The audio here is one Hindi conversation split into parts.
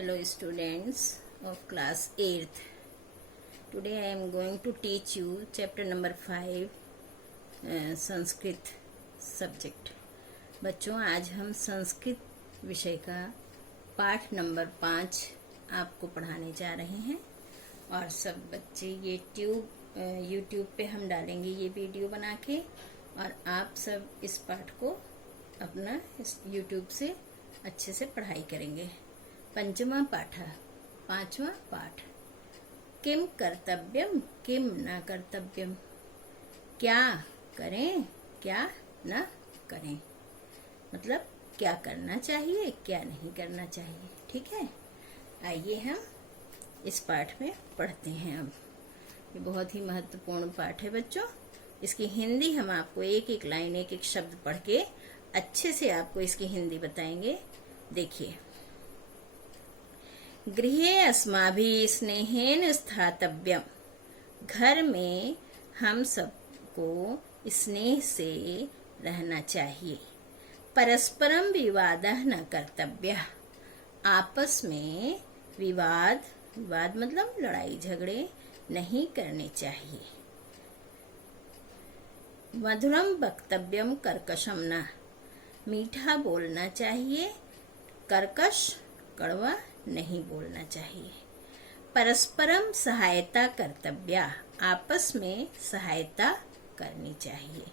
Hello students of class 8th. Today I am going to teach you chapter number 5 Sanskrit subject. बच्चों, आज हम संस्कृत विषय का पाठ नंबर 5 आपको पढ़ाने जा रहे हैं और सब बच्चे ये यूट्यूब पे हम डालेंगे ये वीडियो बना के, और आप सब इस पाठ को अपना इस यूट्यूब से अच्छे से पढ़ाई करेंगे। पंचमा पाठ, 5वां पाठ। किम कर्तव्यम किम न कर्तव्यम, क्या करें क्या न करें, मतलब क्या करना चाहिए क्या नहीं करना चाहिए। ठीक है, आइए हम इस पाठ में पढ़ते हैं। अब ये बहुत ही महत्वपूर्ण पाठ है बच्चों। इसकी हिंदी हम आपको एक एक लाइन एक एक शब्द पढ़ के अच्छे से आपको इसकी हिंदी बताएंगे। देखिए, गृहे अस्माभिः स्नेहेन स्थातव्यम, घर में हम सबको स्नेह से रहना चाहिए। परस्परम विवादः न कर्तव्यः, आपस में विवाद मतलब लड़ाई झगड़े नहीं करने चाहिए। मधुरम वक्तव्यम कर्कशम न, मीठा बोलना चाहिए, कर्कश कड़वा नहीं बोलना चाहिए। परस्परम सहायता कर्तव्या, आपस में सहायता करनी चाहिए।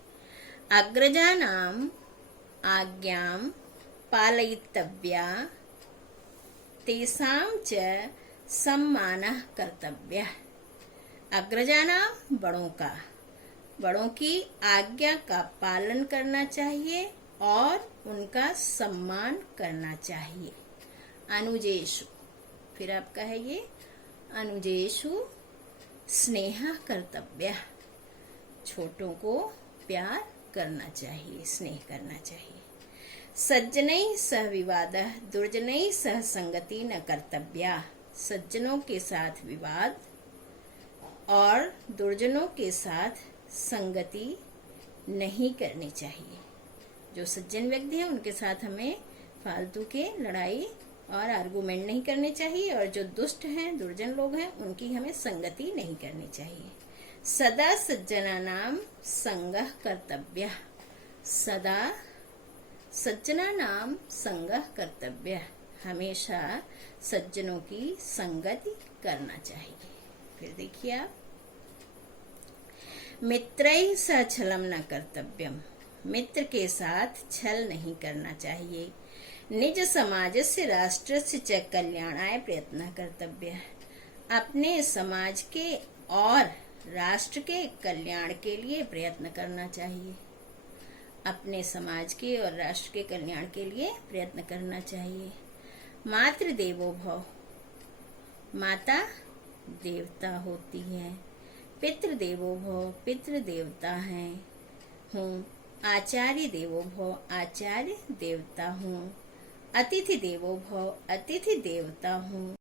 अग्रजानाम आज्ञाम पालयितव्या, तेषां च सम्मानः कर्तव्यः। अग्रजानाम बड़ों की आज्ञा का पालन करना चाहिए और उनका सम्मान करना चाहिए। अनुजेषु, फिर आपका है ये अनुजेषु स्नेह कर्तव्य, छोटों को प्यार करना चाहिए, स्नेह करना चाहिए। सज्जनैः सह विवादः दुर्जनैः सह संगति न कर्तव्या, सज्जनों के साथ विवाद और दुर्जनों के साथ संगति नहीं करनी चाहिए। जो सज्जन व्यक्ति हैं उनके साथ हमें फालतू के लड़ाई और आर्गुमेंट नहीं करने चाहिए, और जो दुष्ट हैं दुर्जन लोग हैं उनकी हमें संगति नहीं करनी चाहिए। सदा सज्जनानां संगः कर्तव्यः, सदा सज्जनानां संगः कर्तव्यः, हमेशा सज्जनों की संगति करना चाहिए। फिर देखिए आप, मित्रैः सह छलं न कर्तव्यम, मित्र के साथ छल नहीं करना चाहिए। निज समाजस्य राष्ट्रस्य च कल्याणाय प्रयत्न कर्तव्य, अपने समाज के और राष्ट्र के कल्याण के लिए प्रयत्न करना चाहिए। अपने समाज के और राष्ट्र के कल्याण के लिए प्रयत्न करना चाहिए। मातृदेवो भव, माता देवता होती है। पितृदेवो भव, पितृ देवता हैं हूँ। आचार्य देवो भव, आचार्य देवता हूँ। अतिथि देवो भव, अतिथि देवता हूँ।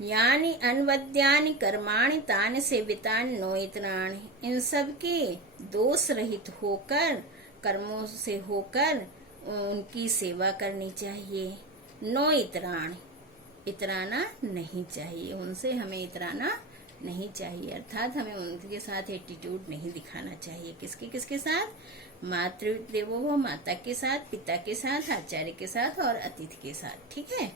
यानि अन्वद्यानि कर्माणि तानि सेवितानि नोइत्राणि, इन सब के दोष रहित होकर, कर्मों से होकर उनकी सेवा करनी चाहिए। नो इतराण, इतराना नहीं चाहिए, उनसे हमें इतराना नहीं चाहिए, अर्थात हमें उनके साथ एटीट्यूड नहीं दिखाना चाहिए। किसके साथ? मातृदेवो भव, माता के साथ, पिता के साथ, आचार्य के साथ और अतिथि के साथ। ठीक है।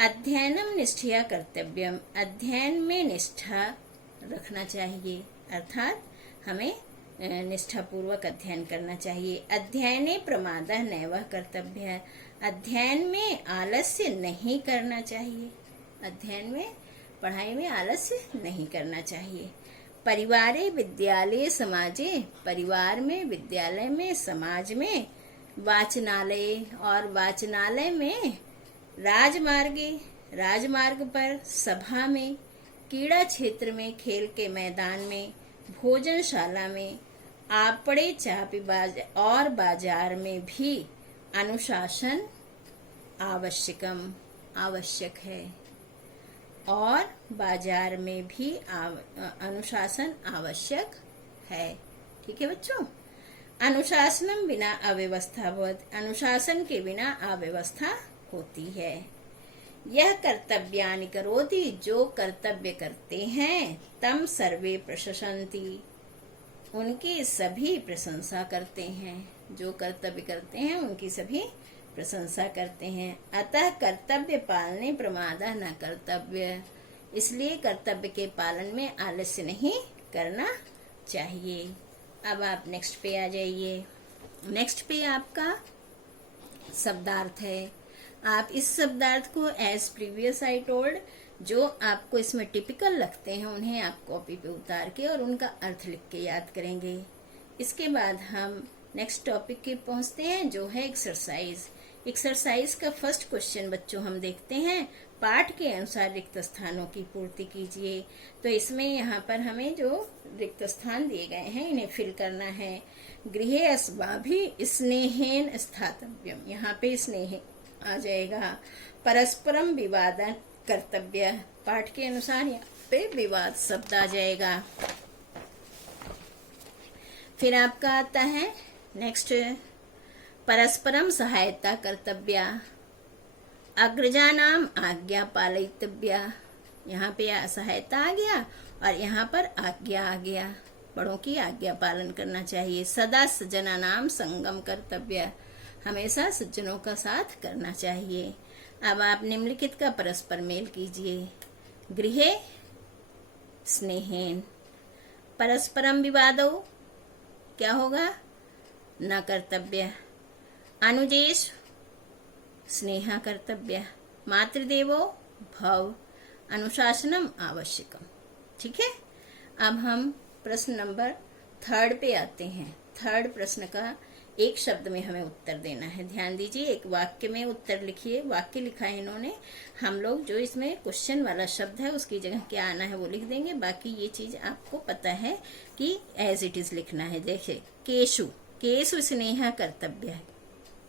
अध्ययनम निष्ठया कर्तव्यम, अध्ययन में निष्ठा रखना चाहिए, अर्थात हमें निष्ठा पूर्वक अध्ययन करना चाहिए। अध्ययने प्रमादः नैव कर्तव्यः, अध्ययन में आलस्य नहीं करना चाहिए, अध्ययन में पढ़ाई में आलस्य नहीं करना चाहिए। परिवारे विद्यालय समाजे, परिवार में, विद्यालय में, समाज में, वाचनालय और वाचनालय में, राजमार्ग पर, सभा में, क्रीड़ा क्षेत्र में, खेल के मैदान में, भोजनशाला में, आपड़े चापी और बाजार में भी अनुशासन आवश्यक है, और बाजार में भी अनुशासन आवश्यक है। ठीक है बच्चों। अनुशासनम बिना अव्यवस्था भवति, अनुशासन के बिना अव्यवस्था होती है। यह कर्तव्यानि करोति, जो कर्तव्य करते हैं, तम सर्वे प्रशंसन्ति, उनकी सभी प्रशंसा करते हैं। जो कर्तव्य करते हैं उनकी सभी प्रशंसा करते हैं। अतः कर्तव्य पालने प्रमादा न कर्तव्य, इसलिए कर्तव्य के पालन में आलस्य नहीं करना चाहिए। अब आप नेक्स्ट पे आ जाइए। नेक्स्ट पे आपका शब्दार्थ है। आप इस शब्दार्थ को एज प्रीवियस आई टोल्ड, जो आपको इसमें टिपिकल लगते हैं उन्हें आप कॉपी पे उतार के और उनका अर्थ लिख के याद करेंगे। इसके बाद हम नेक्स्ट टॉपिक के पहुंचते हैं, जो है एक्सरसाइज। एक्सरसाइज का फर्स्ट क्वेश्चन बच्चों हम देखते हैं, पाठ के अनुसार रिक्त स्थानों की पूर्ति कीजिए। तो इसमें यहाँ पर हमें जो रिक्त स्थान दिए गए हैं इन्हें फिल करना है। गृहे अस्माभिः स्नेहेन स्थातव्यम, यहाँ पे स्नेह आ जाएगा। परस्परम विवादन कर्तव्य, पाठ के अनुसार यहाँ पे विवाद शब्द आ जाएगा। फिर आपका आता है नेक्स्ट, परस्परम सहायता कर्तव्य, अग्रजानाम आज्ञा पालयितव्य, यहाँ पे सहायता आ गया और यहाँ पर आज्ञा आ गया, बड़ों की आज्ञा पालन करना चाहिए। सदा सज्जनानाम संगम कर्तव्य, हमेशा सज्जनों का साथ करना चाहिए। अब आप निम्नलिखित का परस्पर मेल कीजिए। गृहे स्नेहेन, परस्परम विवादो क्या होगा, न कर्तव्य। अनुजेश स्नेह कर्तव्य, मातृदेवो भव, अनुशासनम आवश्यकम। ठीक है, अब हम प्रश्न नंबर 3 पे आते हैं। 3 प्रश्न का एक शब्द में हमें उत्तर देना है। ध्यान दीजिए, एक वाक्य में उत्तर लिखिए। वाक्य लिखा है इन्होंने, हम लोग जो इसमें क्वेश्चन वाला शब्द है उसकी जगह क्या आना है वो लिख देंगे। बाकी ये चीज आपको पता है कि एज इट इज लिखना है। देखिए, केशु, केशु स्नेह कर्तव्य है,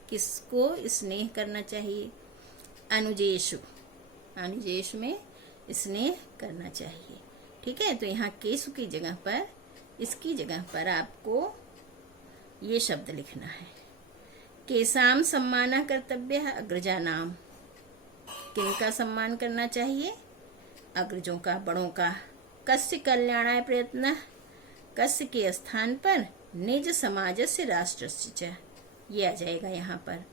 किसको स्नेह करना चाहिए, अनुजेशु, अनुजेश में स्नेह करना चाहिए। ठीक है, तो यहाँ केशु की जगह पर, इसकी जगह पर आपको ये शब्द लिखना है। केसाम सम्मान कर्तव्य है, अग्रजानाम, किनका सम्मान करना चाहिए, अग्रजों का, बड़ों का। कस्य कल्याणाय प्रयत्न, कस्य के स्थान पर निज समाजस्य राष्ट्रस्य च, ये आ जाएगा यहाँ पर,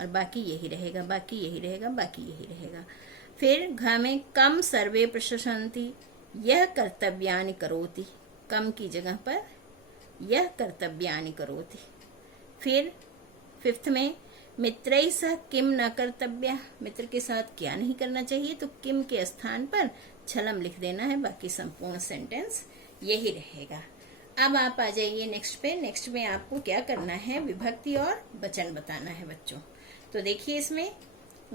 और बाकी यही रहेगा, बाकी यही रहेगा, बाकी यही रहेगा। फिर घ में कम सर्वे प्रशंसन्ति, यह कर्तव्यानि करोति, कम की जगह पर यह कर्तव्यानि करोति। फिर 5th में मित्रैः सह किम न कर्तव्य, मित्र के साथ क्या नहीं करना चाहिए, तो किम के स्थान पर छलम लिख देना है, बाकी संपूर्ण सेंटेंस यही रहेगा। अब आप आ जाइए नेक्स्ट पे। नेक्स्ट में आपको क्या करना है, विभक्ति और वचन बताना है बच्चों। तो देखिए, इसमें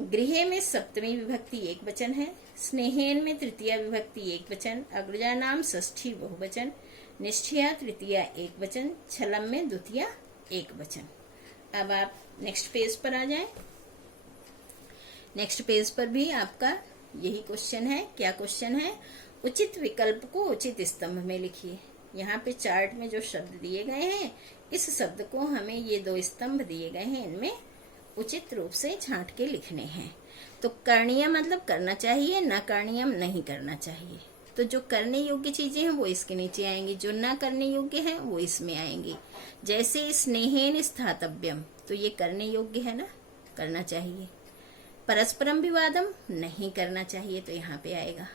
गृहे में सप्तमी विभक्ति एक वचन है, स्नेहेन में तृतीया विभक्ति एक वचन, अग्रजानाम षष्ठी बहुवचन, निष्ठिया तृतीया एक वचन, छलम में द्वितीया एक वचन। अब आप नेक्स्ट पेज पर आ जाएं। नेक्स्ट पेज पर भी आपका यही क्वेश्चन है। क्या क्वेश्चन है, उचित विकल्प को उचित स्तंभ में लिखिए। यहाँ पे चार्ट में जो शब्द दिए गए हैं, इस शब्द को हमें, ये 2 स्तंभ दिए गए हैं, इनमें उचित रूप से छांट के लिखने हैं। तो करणीय मतलब करना चाहिए, न करणीय नहीं करना चाहिए। तो जो करने योग्य चीजें हैं वो इसके नीचे आएंगी, जो न करने योग्य हैं वो इसमें आएंगी। जैसे स्नेहेन स्थातव्यम, तो ये करने योग्य है ना, करना चाहिए। परस्परम विवादम नहीं करना चाहिए, तो यहाँ पे आएगा।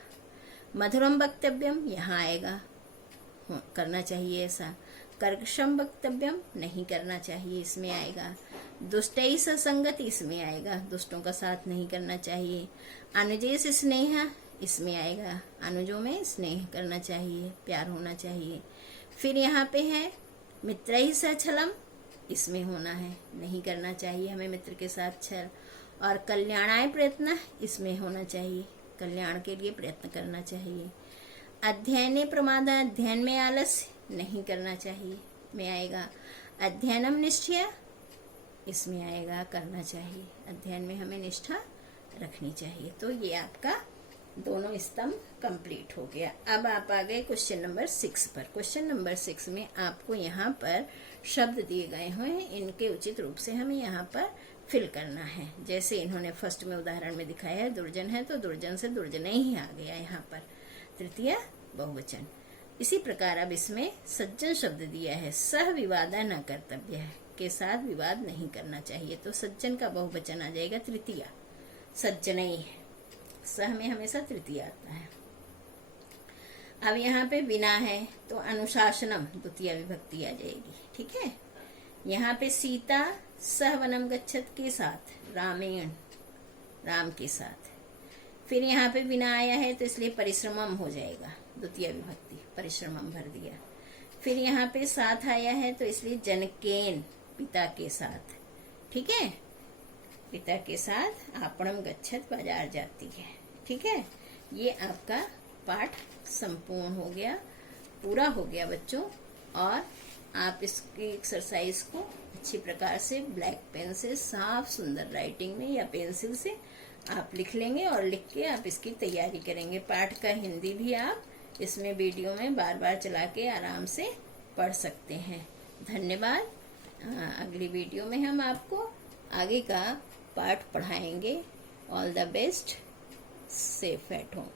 मधुरम वक्तव्यम यहाँ आएगा, करना चाहिए ऐसा। कर्कशम वक्तव्यम नहीं करना चाहिए, इसमें आएगा। दुष्टै ससंगति इसमें आएगा, दुष्टों का साथ नहीं करना चाहिए। अनुजेश स्नेह इसमें आएगा, अनुजों में स्नेह करना चाहिए, प्यार होना चाहिए। फिर यहाँ पे है मित्रैः सह छलम, इसमें होना है, नहीं करना चाहिए हमें मित्र के साथ छल। और कल्याणाय प्रयत्न इसमें होना चाहिए, कल्याण के लिए प्रयत्न करना चाहिए। अध्ययने प्रमादा, अध्ययन में आलस्य नहीं करना चाहिए, में आएगा। अध्ययनम निष्ठया इसमें आएगा, करना चाहिए, अध्ययन में हमें निष्ठा रखनी चाहिए। तो ये आपका दोनों स्तंभ कंप्लीट हो गया। अब आप आ गए क्वेश्चन नंबर 6 पर। क्वेश्चन नंबर 6 में आपको यहाँ पर शब्द दिए गए हुए हैं, इनके उचित रूप से हमें यहाँ पर फिल करना है। जैसे इन्होंने फर्स्ट में उदाहरण में दिखाया है, दुर्जन है तो दुर्जन से दुर्जन ही आ गया यहाँ पर, तृतीया बहुवचन। इसी प्रकार अब इसमें सज्जन शब्द दिया है, सह विवादा न कर्तव्य है, के साथ विवाद नहीं करना चाहिए, तो सज्जन का बहुवचन आ जाएगा तृतीया, सज्जनई है, सह में हमेशा तृतीया आता है। अब यहाँ पे बिना है तो अनुशासनम द्वितीय विभक्ति आ जाएगी, ठीक है। यहाँ पे सीता सह वनम गच्छत के साथ, रामेण राम के साथ। फिर यहाँ पे बिना आया है तो इसलिए परिश्रमम हो जाएगा, द्वितीय विभक्ति, परिश्रमम भर दिया। फिर यहाँ पे साथ आया है तो इसलिए जनकेन पिता के साथ, ठीक है, पिता के साथ आपणम गच्छत बाजार जाती है, ठीक है। ये आपका पाठ संपूर्ण हो गया, पूरा हो गया बच्चों। और आप इसकी एक्सरसाइज को अच्छी प्रकार से ब्लैक पेन से साफ सुंदर राइटिंग में या पेंसिल से आप लिख लेंगे और लिख के आप इसकी तैयारी करेंगे। पाठ का हिंदी भी आप इसमें वीडियो में बार बार चला के आराम से पढ़ सकते हैं। धन्यवाद। अगली वीडियो में हम आपको आगे का पाठ पढ़ाएंगे। All the best, safe at home.